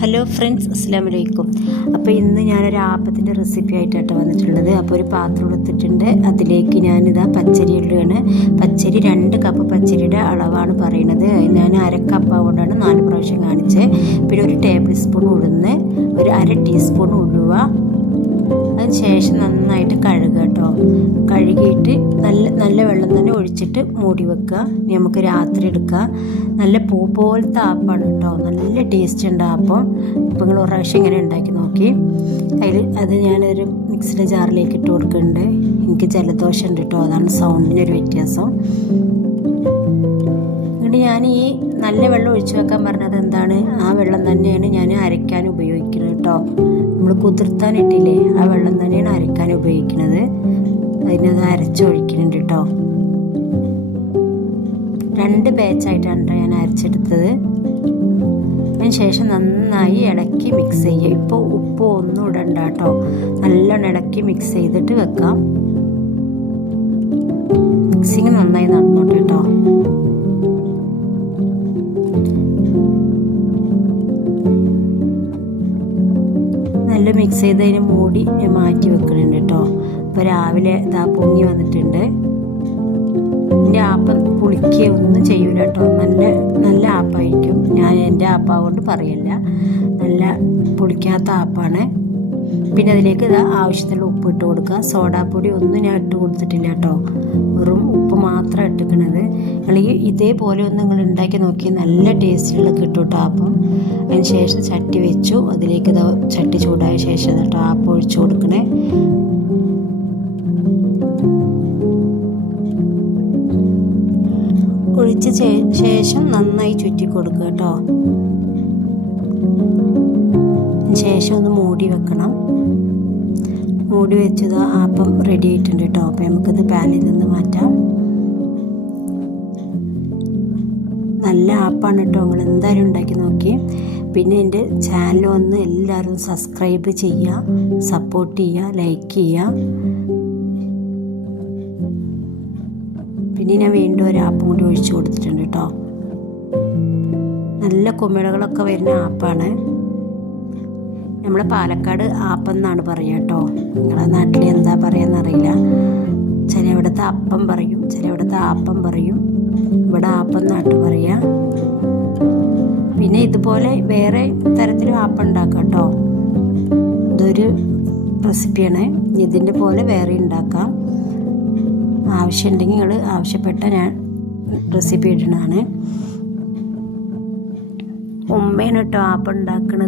Hello friends, അസ്സലാമു അലൈക്കും. അപ്പോൾ ഇന്ന് ഞാനൊരു ആപ്പത്തിൻ്റെ റെസിപ്പി ആയിട്ടാണ് വന്നിട്ടുള്ളത്. അപ്പോൾ ഒരു പാത്രം എടുത്തിട്ടുണ്ട്, അതിലേക്ക് ഞാനിതാ പച്ചരി ഇടുകയാണ്. പച്ചരി 2 കപ്പ് പച്ചരിയുടെ അളവാണ് പറയുന്നത്. ഞാൻ 1/2 കപ്പ് കൊണ്ടാണ് 4 പ്രാവശ്യം കാണിച്ചത്. പിന്നെ ഒരു ടേബിൾ സ്പൂൺ ഉഴുന്ന്, ഒരു 1/2 ടീസ്പൂൺ ഉലുവ. അതിന് ശേഷം നന്നായിട്ട് കഴുകുക കേട്ടോ. കഴുകിയിട്ട് നല്ല വെള്ളം തന്നെ ഒഴിച്ചിട്ട് മൂടി വെക്കുക. ഇനി നമുക്ക് രാത്രി എടുക്കാം. നല്ല പൂ പോലത്തെ ആപ്പാണ് കേട്ടോ, നല്ല ടേസ്റ്റ് ഉണ്ട് ആപ്പം. ഇപ്പം നിങ്ങൾ ഒരു പ്രാവശ്യം ഇങ്ങനെ ഉണ്ടാക്കി നോക്കി. അത് ഞാനൊരു മിക്സിയുടെ ജാറിലേക്ക് ഇട്ട് കൊടുക്കുന്നുണ്ട്. എനിക്ക് ജലദോഷം ഉണ്ട് കേട്ടോ, അതാണ് സൗണ്ടിനൊരു വ്യത്യാസം. എന്നിട്ട് ഞാൻ ഈ നല്ല വെള്ളം ഒഴിച്ചു വെക്കാൻ പറഞ്ഞത് എന്താണ്, ആ വെള്ളം തന്നെയാണ് ഞാൻ അരയ്ക്കാൻ ഉപയോഗിക്കുന്നത് കേട്ടോ. നമ്മൾ കുതിർത്താനിട്ടില്ലേ, ആ വെള്ളം തന്നെയാണ് അരയ്ക്കാൻ ഉപയോഗിക്കുന്നത്. അതിനത് അരച്ചൊഴിക്കുന്നുണ്ട് കേട്ടോ. 2 ബാച്ചായിട്ടാണ് ഞാൻ അരച്ചെടുത്തത്. അതിന് ശേഷം നന്നായി ഇളക്കി മിക്സ് ചെയ്യുക. ഇപ്പോൾ ഉപ്പ് ഒന്നും ഇടണ്ട കേട്ടോ, നല്ലോണം ഇളക്കി മിക്സ് ചെയ്തിട്ട് വെക്കാം. മിക്സിങ് നന്നായി നടന്നോട്ടെ കേട്ടോ. നല്ല മിക്സ് ചെയ്തതിന് മൂടി മാറ്റി വെക്കുന്നുണ്ട് കേട്ടോ. ഇപ്പോൾ രാവിലെ ഇതാ പൊങ്ങി വന്നിട്ടുണ്ട്. എൻ്റെ ആപ്പം പുളിക്കുക ഒന്നും ചെയ്യൂല കേട്ടോ, നല്ല ആപ്പായിരിക്കും. ഞാൻ എൻ്റെ ആപ്പാകൊണ്ട് പറയല്ല, നല്ല പുളിക്കാത്ത ആപ്പാണ്. പിന്നെ അതിലേക്ക് ഇതാ ആവശ്യത്തിനുള്ള ഉപ്പ് ഇട്ട് കൊടുക്കുക. സോഡാപ്പൊടി ഒന്നും ഞാൻ ഇട്ട് കൊടുത്തിട്ടില്ല കേട്ടോ, വെറും ഉപ്പ് മാത്രം ഇട്ടിക്കണത്. നിങ്ങൾ ഇതേപോലെ ഒന്ന് നിങ്ങൾ ഉണ്ടാക്കി നോക്കി, നല്ല ടേസ്റ്റുള്ള കിട്ടും കേട്ടോ ആപ്പം. അതിന് ശേഷം ചട്ടി വെച്ചു, അതിലേക്ക് ഇതാ ചട്ടി ചൂടായ ശേഷം കേട്ടോ ആപ്പം ഒഴിച്ചു കൊടുക്കണേ. ഒഴിച്ച ശേഷം നന്നായി ചുറ്റി കൊടുക്കുക കേട്ടോ. ശേഷം ഒന്ന് മൂടി വെക്കണം. മൂടി വെച്ചത് ആപ്പം റെഡി ആയിട്ടുണ്ട് കേട്ടോ. അപ്പം നമുക്കിത് പാനിൽ നിന്ന് മാറ്റാം. നല്ല ആപ്പാണ് കേട്ടോ, നിങ്ങൾ എന്തായാലും ഉണ്ടാക്കി നോക്കി. പിന്നെ എൻ്റെ ചാനൽ ഒന്ന് എല്ലാവരും സബ്സ്ക്രൈബ് ചെയ്യുക, സപ്പോർട്ട് ചെയ്യുക, ലൈക്ക് ചെയ്യുക. പിന്നെ ഞാൻ വീണ്ടും ഒരു ആപ്പും കൂടി ഒഴിച്ചു കൊടുത്തിട്ടുണ്ട് കേട്ടോ. നല്ല കുമിളകളൊക്കെ വരുന്ന ആപ്പാണ്. നമ്മളെ പാലക്കാട് ആപ്പം എന്നാണ് പറയുക കേട്ടോ. നിങ്ങളെ നാട്ടിൽ എന്താ പറയുകയെന്നറിയില്ല. ചിലയിടത്ത് അപ്പം പറയും, ചിലയിടത്ത് ആപ്പം പറയും. ഇവിടെ ആപ്പം എന്നാട്ട് പറയുക. പിന്നെ ഇതുപോലെ വേറെ തരത്തിലും ആപ്പം ഉണ്ടാക്കാം കേട്ടോ. ഇതൊരു റെസിപ്പിയാണ്, ഇതിൻ്റെ പോലെ വേറെ ഉണ്ടാക്കാം. ആവശ്യമുണ്ടെങ്കിൽ നിങ്ങൾ ആവശ്യപ്പെട്ട ഞാൻ റെസിപ്പി ഇടുന്നതാണ്. ഉമ്മയാണ് കേട്ടോ ആപ്പം ഉണ്ടാക്കുന്നത്.